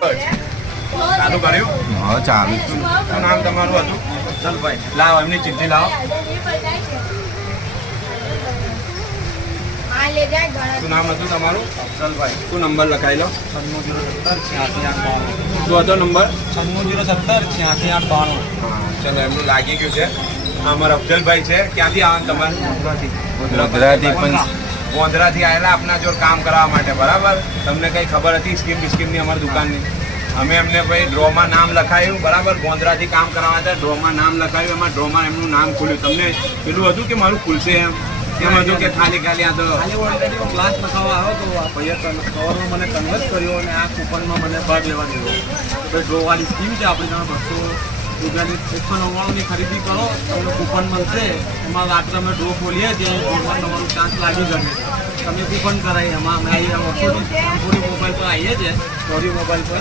ચાલુ કર્યું? હા ચાલુ જ છે. શું નામ તમારું હતું? ચલભાઈ. લાવો એમની ચિઠ્ઠી લાવો. શું નામ હતું તમારું? ચલભાઈ. શું નંબર લખાઈ લો? 9607868892. શું હતો નંબર? 9607868892. હા ચલો એમનું લાગી ગયું છે. અમારા અફજલભાઈ છે. ક્યાંથી આવવાનું તમારે? ગોધરાથી પણ ગોધરાથી આવેલા આપના જોડે કામ કરાવવા માટે. બરાબર. તમને કઈ ખબર હતી સ્કીમ બિસ્કીમની અમારી દુકાનની? અમે એમને ભાઈ ડ્રોમાં નામ લખાયું. બરાબર. ગોધરાથી કામ કરાવવા હતા. ડ્રોમાં નામ લખાયું. એમાં ડ્રોમાં એમનું નામ ખુલ્યું. તમને પેલું હતું કે મારું ખુલશે એમ હતું કે ખાલી આ તો ઓલરેડી હું ગ્લાસ લખાવવા આવ્યો તો આ ભાઈએ કવરમાં મને કન્વર્ટ કર્યો અને આ કૂપનમાં મને ભાગ લેવા દીધો. તો ડ્રોવાળી સ્કીમ છે આપણી તમે 200 રૂપિયાની 199ની ખરીદી કરો તમને કૂપન મળશે. એમાં રાત્રે અમે ડ્રો ખોલીએ ત્યાં ડ્રોમાં તમારું ચાન્સ લાગી શકે. તમે કૂપન કરાવી એમાં અમે આવી વર્ષોથી પૂરી મોબાઈલ પર આવીએ છીએ. સોરી મોબાઈલ પર